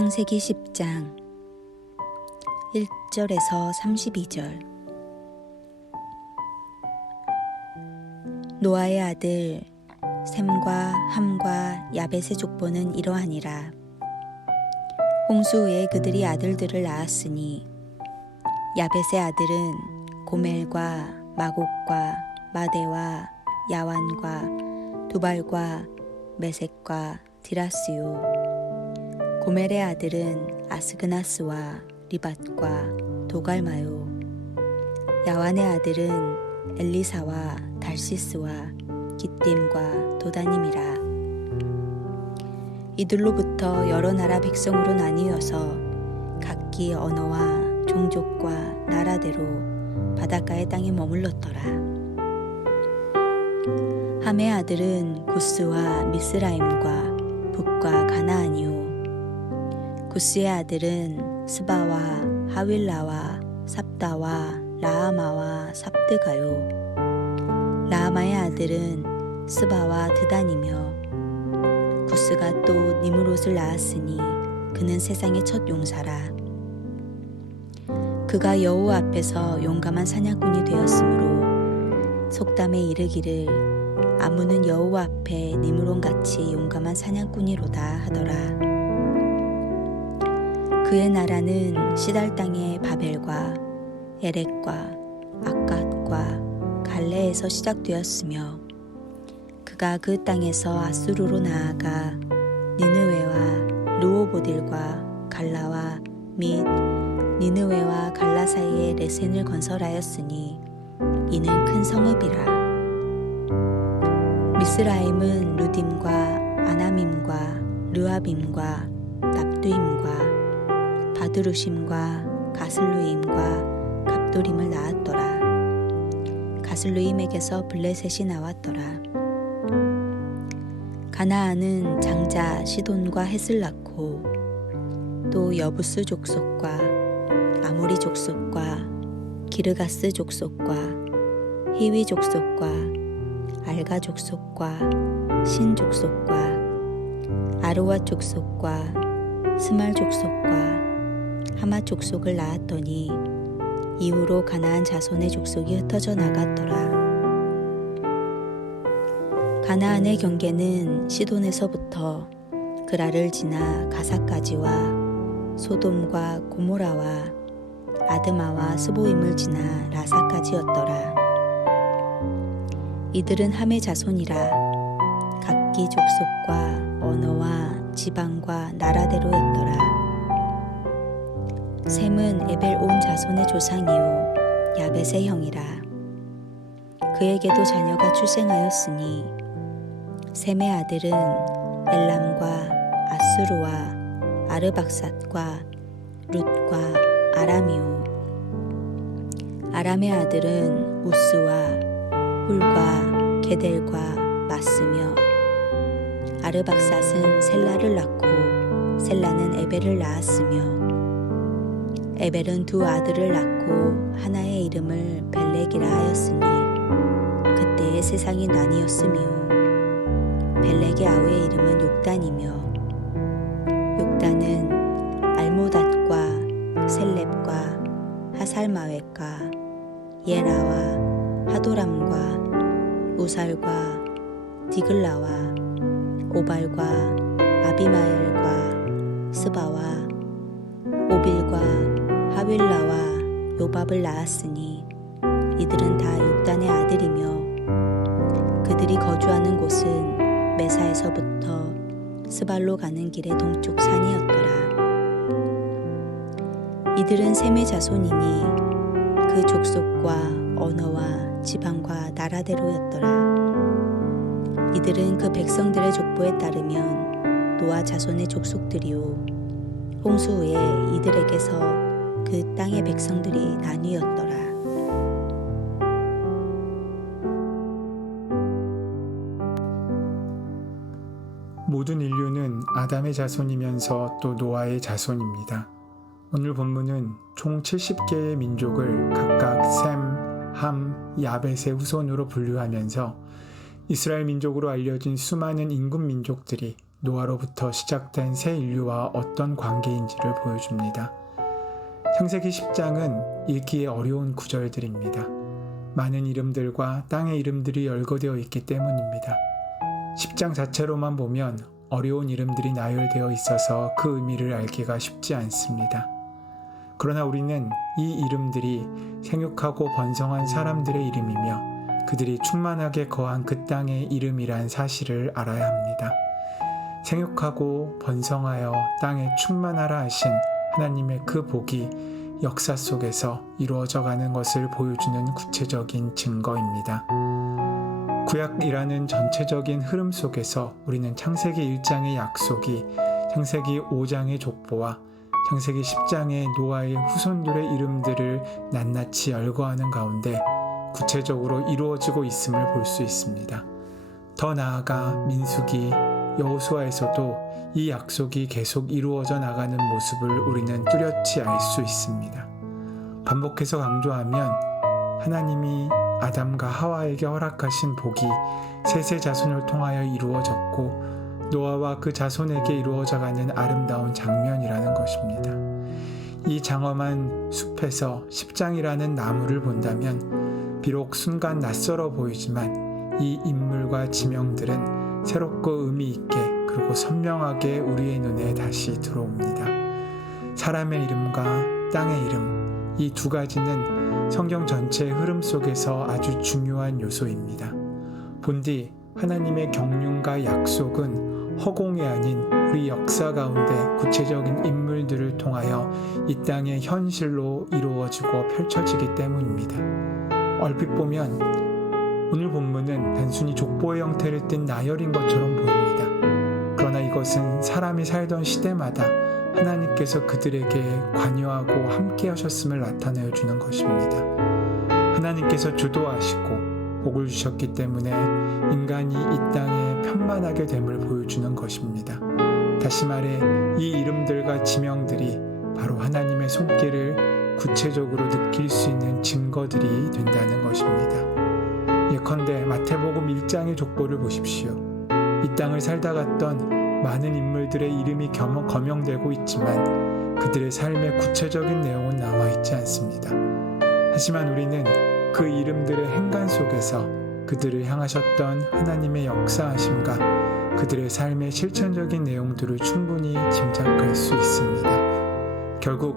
창세기 10장 1절에서 32절. 노아의 아들 셈과 함과 야벳의 족보는 이러하니라. 홍수 후에 그들이 아들들을 낳았으니 야벳의 아들은 고멜과 마곡과 마대와 야완과 두발과 메섹과 디라스요. 고멜의 아들은 아스그나스와 리밧과 도갈마요. 야완의 아들은 엘리사와 달시스와 기띔과 도다님이라. 이들로부터 여러 나라 백성으로 나뉘어서 각기 언어와 종족과 나라대로 바닷가의 땅에 머물렀더라. 함의 아들은 구스와 미스라임과 북과 가나안이요. 구스의 아들은 스바와 하윌라와 삽다와 라하마와 삽드가요. 라하마의 아들은 스바와 드단이며 구스가 또 니므롯을 낳았으니 그는 세상의 첫 용사라. 그가 여호와 앞에서 용감한 사냥꾼이 되었으므로 속담에 이르기를 아무는 여호와 앞에 니므롯같이 용감한 사냥꾼이로다 하더라. 그의 나라는 시달 땅의 바벨과 에렉과 아갓과 갈레에서 시작되었으며 그가 그 땅에서 아수르로 나아가 니느웨와 르호보딜과 갈라와 및 니느웨와 갈라 사이에 레센을 건설하였으니 이는 큰 성읍이라. 미스라임은 루딤과 아나밈과 르아빔과 납두임과 바드루심과 가슬루임과 갑도림을 낳았더라. 가슬루임에게서 블레셋이 나왔더라. 가나안은 장자 시돈과 헷을 낳고 또 여부스 족속과 아모리 족속과 기르가스 족속과 히위 족속과 알가 족속과 신 족속과 아르와 족속과 스말 족속과 하마 족속을 낳았더니 이후로 가나안 자손의 족속이 흩어져 나갔더라. 가나안의 경계는 시돈에서부터 그라를 지나 가사까지와 소돔과 고모라와 아드마와 스보임을 지나 라사까지였더라. 이들은 함의 자손이라. 각기 족속과 언어와 지방과 나라대로였더라. 셈은 에벨 온 자손의 조상이요 야벳의 형이라. 그에게도 자녀가 출생하였으니 셈의 아들은 엘람과 아수르와 아르박삿과 룻과 아람이요. 아람의 아들은 우스와 훌과 게델과 마스며 아르박삿은 셀라를 낳고 셀라는 에벨을 낳았으며 에벨은 두 아들을 낳고 하나의 이름을 벨렉이라 하였으니 그때의 세상이 나뉘었으며 벨렉의 아우의 이름은 욕단이며 욕단은 알모닷과 셀렙과 하살마웻과 예라와 하도람과 우살과 디글라와 오발과 아비마엘과 스바와 오빌과 하윌라와 요밥을 낳았으니 이들은 다 욕단의 아들이며 그들이 거주하는 곳은 메사에서부터 스발로 가는 길의 동쪽 산이었더라. 이들은 셈의 자손이니 그 족속과 언어와 지방과 나라대로였더라. 이들은 그 백성들의 족보에 따르면 노아 자손의 족속들이요 홍수 후에 이들에게서 그 땅의 백성들이 나뉘었더라. 모든 인류는 아담의 자손이면서 또 노아의 자손입니다. 오늘 본문은 총 70개의 민족을 각각 셈, 함, 야벳의 후손으로 분류하면서 이스라엘 민족으로 알려진 수많은 인근 민족들이 노아로부터 시작된 새 인류와 어떤 관계인지를 보여줍니다. 창세기 10장은 읽기에 어려운 구절들입니다. 많은 이름들과 땅의 이름들이 열거되어 있기 때문입니다. 10장 자체로만 보면 어려운 이름들이 나열되어 있어서 그 의미를 알기가 쉽지 않습니다. 그러나 우리는 이 이름들이 생육하고 번성한 사람들의 이름이며 그들이 충만하게 거한 그 땅의 이름이란 사실을 알아야 합니다. 생육하고 번성하여 땅에 충만하라 하신 하나님의 그 복이 역사 속에서 이루어져 가는 것을 보여주는 구체적인 증거입니다. 구약이라는 전체적인 흐름 속에서 우리는 창세기 1장의 약속이 창세기 5장의 족보와 창세기 10장의 노아의 후손들의 이름들을 낱낱이 열거하는 가운데 구체적으로 이루어지고 있음을 볼 수 있습니다. 더 나아가 민수기, 여호수아에서도 이 약속이 계속 이루어져 나가는 모습을 우리는 뚜렷이 알 수 있습니다. 반복해서 강조하면 하나님이 아담과 하와에게 허락하신 복이 셋의 자손을 통하여 이루어졌고 노아와 그 자손에게 이루어져가는 아름다운 장면이라는 것입니다. 이 장엄한 숲에서 10장이라는 나무를 본다면 비록 순간 낯설어 보이지만 이 인물과 지명들은 새롭고 의미 있게 그리고 선명하게 우리의 눈에 다시 들어옵니다. 사람의 이름과 땅의 이름, 이 두 가지는 성경 전체의 흐름 속에서 아주 중요한 요소입니다. 본디 하나님의 경륜과 약속은 허공이 아닌 우리 역사 가운데 구체적인 인물들을 통하여 이 땅의 현실로 이루어지고 펼쳐지기 때문입니다. 얼핏 보면 오늘 본문은 단순히 족보의 형태를 띤 나열인 것처럼 보입니다. 그러나 이것은 사람이 살던 시대마다 하나님께서 그들에게 관여하고 함께 하셨음을 나타내어 주는 것입니다. 하나님께서 주도하시고 복을 주셨기 때문에 인간이 이 땅에 편만하게 됨을 보여주는 것입니다. 다시 말해 이 이름들과 지명들이 바로 하나님의 손길을 구체적으로 느낄 수 있는 증거들이 된다는 것입니다. 예컨대 마태복음 1장의 족보를 보십시오. 이 땅을 살다 갔던 많은 인물들의 이름이 거명되고 있지만 그들의 삶의 구체적인 내용은 나와 있지 않습니다. 하지만 우리는 그 이름들의 행간 속에서 그들을 향하셨던 하나님의 역사하심과 그들의 삶의 실천적인 내용들을 충분히 짐작할 수 있습니다. 결국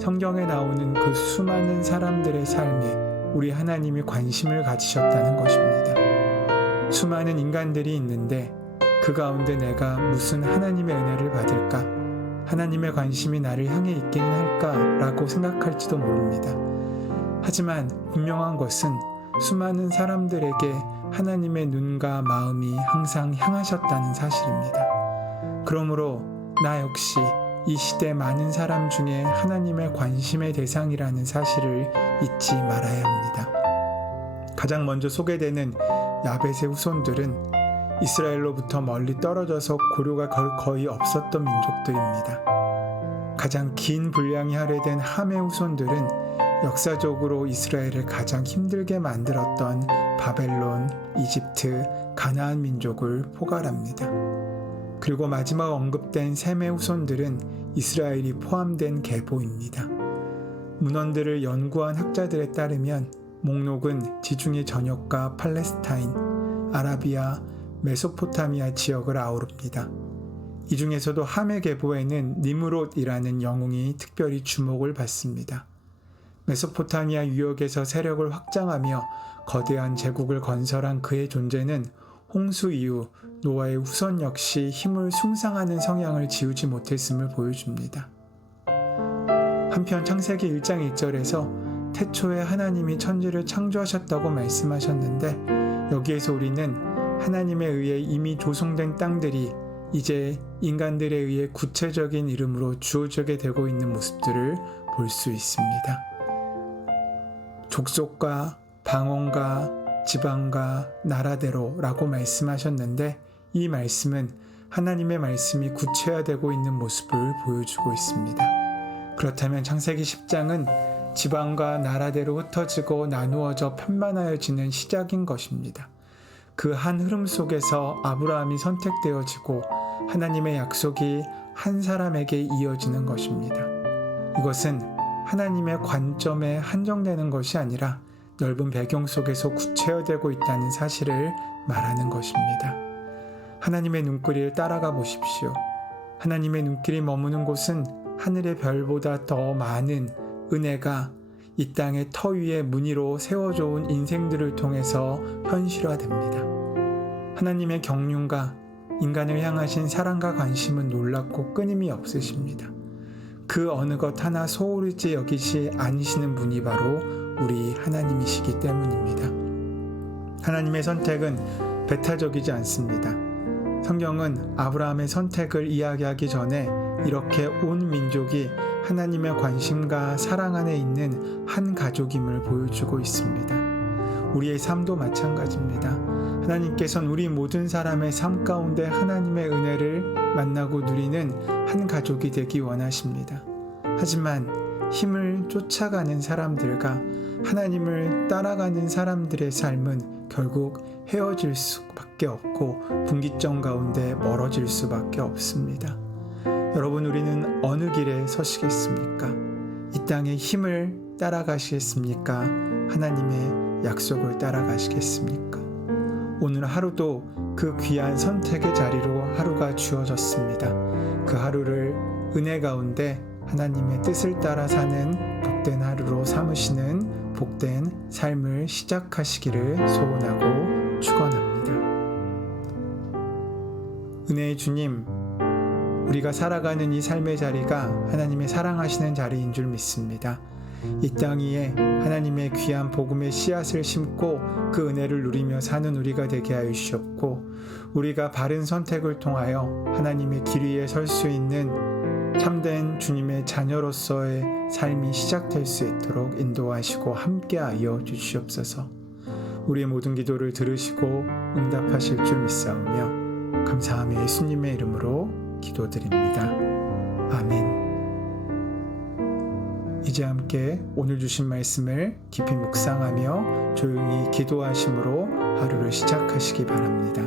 성경에 나오는 그 수많은 사람들의 삶에 우리 하나님이 관심을 가지셨다는 것입니다. 수많은 인간들이 있는데 그 가운데 내가 무슨 하나님의 은혜를 받을까? 하나님의 관심이 나를 향해 있기는 할까라고 생각할지도 모릅니다. 하지만 분명한 것은 수많은 사람들에게 하나님의 눈과 마음이 항상 향하셨다는 사실입니다. 그러므로 나 역시 이 시대 많은 사람 중에 하나님의 관심의 대상이라는 사실을 잊지 말아야 합니다. 가장 먼저 소개되는 야벳의 후손들은 이스라엘로부터 멀리 떨어져서 고려가 거의 없었던 민족들입니다. 가장 긴 분량이 할애된 함의 후손들은 역사적으로 이스라엘을 가장 힘들게 만들었던 바벨론, 이집트, 가나안 민족을 포괄합니다. 그리고 마지막 언급된 셈의 후손들은 이스라엘이 포함된 계보입니다. 문헌들을 연구한 학자들에 따르면 목록은 지중해 전역과 팔레스타인, 아라비아, 메소포타미아 지역을 아우릅니다. 이 중에서도 함의 계보에는 니므롯이라는 영웅이 특별히 주목을 받습니다. 메소포타미아 유역에서 세력을 확장하며 거대한 제국을 건설한 그의 존재는 홍수 이후 노아의 후손 역시 힘을 숭상하는 성향을 지우지 못했음을 보여줍니다. 한편 창세기 1장 1절에서 태초에 하나님이 천지를 창조하셨다고 말씀하셨는데 여기에서 우리는 하나님에 의해 이미 조성된 땅들이 이제 인간들에 의해 구체적인 이름으로 주어지게 되고 있는 모습들을 볼 수 있습니다. 족속과 방언과 지방과 나라대로라고 말씀하셨는데 이 말씀은 하나님의 말씀이 구체화되고 있는 모습을 보여주고 있습니다. 그렇다면 창세기 10장은 지방과 나라대로 흩어지고 나누어져 편만하여지는 시작인 것입니다. 그 한 흐름 속에서 아브라함이 선택되어지고 하나님의 약속이 한 사람에게 이어지는 것입니다. 이것은 하나님의 관점에 한정되는 것이 아니라 넓은 배경 속에서 구체화되고 있다는 사실을 말하는 것입니다. 하나님의 눈길을 따라가 보십시오. 하나님의 눈길이 머무는 곳은 하늘의 별보다 더 많은 은혜가 이 땅의 터 위에 무늬로 세워져 온 인생들을 통해서 현실화됩니다. 하나님의 경륜과 인간을 향하신 사랑과 관심은 놀랍고 끊임이 없으십니다. 그 어느 것 하나 소홀히 여기지 않으시는 분이 바로 우리 하나님이시기 때문입니다. 하나님의 선택은 배타적이지 않습니다. 성경은 아브라함의 선택을 이야기하기 전에 이렇게 온 민족이 하나님의 관심과 사랑 안에 있는 한 가족임을 보여주고 있습니다. 우리의 삶도 마찬가지입니다. 하나님께서는 우리 모든 사람의 삶 가운데 하나님의 은혜를 만나고 누리는 한 가족이 되기 원하십니다. 하지만 힘을 쫓아가는 사람들과 하나님을 따라가는 사람들의 삶은 결국 헤어질 수밖에 없고 분기점 가운데 멀어질 수밖에 없습니다. 여러분, 우리는 어느 길에 서시겠습니까? 이 땅의 힘을 따라가시겠습니까? 하나님의 약속을 따라가시겠습니까? 오늘 하루도 그 귀한 선택의 자리로 하루가 주어졌습니다. 그 하루를 은혜 가운데 하나님의 뜻을 따라 사는 복된 하루로 삼으시는 복된 삶을 시작하시기를 소원하고 축원합니다. 은혜의 주님, 우리가 살아가는 이 삶의 자리가 하나님의 사랑하시는 자리인 줄 믿습니다. 이 땅 위에 하나님의 귀한 복음의 씨앗을 심고 그 은혜를 누리며 사는 우리가 되게 하여 주셨고, 우리가 바른 선택을 통하여 하나님의 길 위에 설 수 있는 참된 주님의 자녀로서의 삶이 시작될 수 있도록 인도하시고 함께하여 주시옵소서. 우리의 모든 기도를 들으시고 응답하실 줄 믿사오며 감사하며 예수님의 이름으로 기도드립니다. 아멘. 이제 함께 오늘 주신 말씀을 깊이 묵상하며 조용히 기도하심으로 하루를 시작하시기 바랍니다.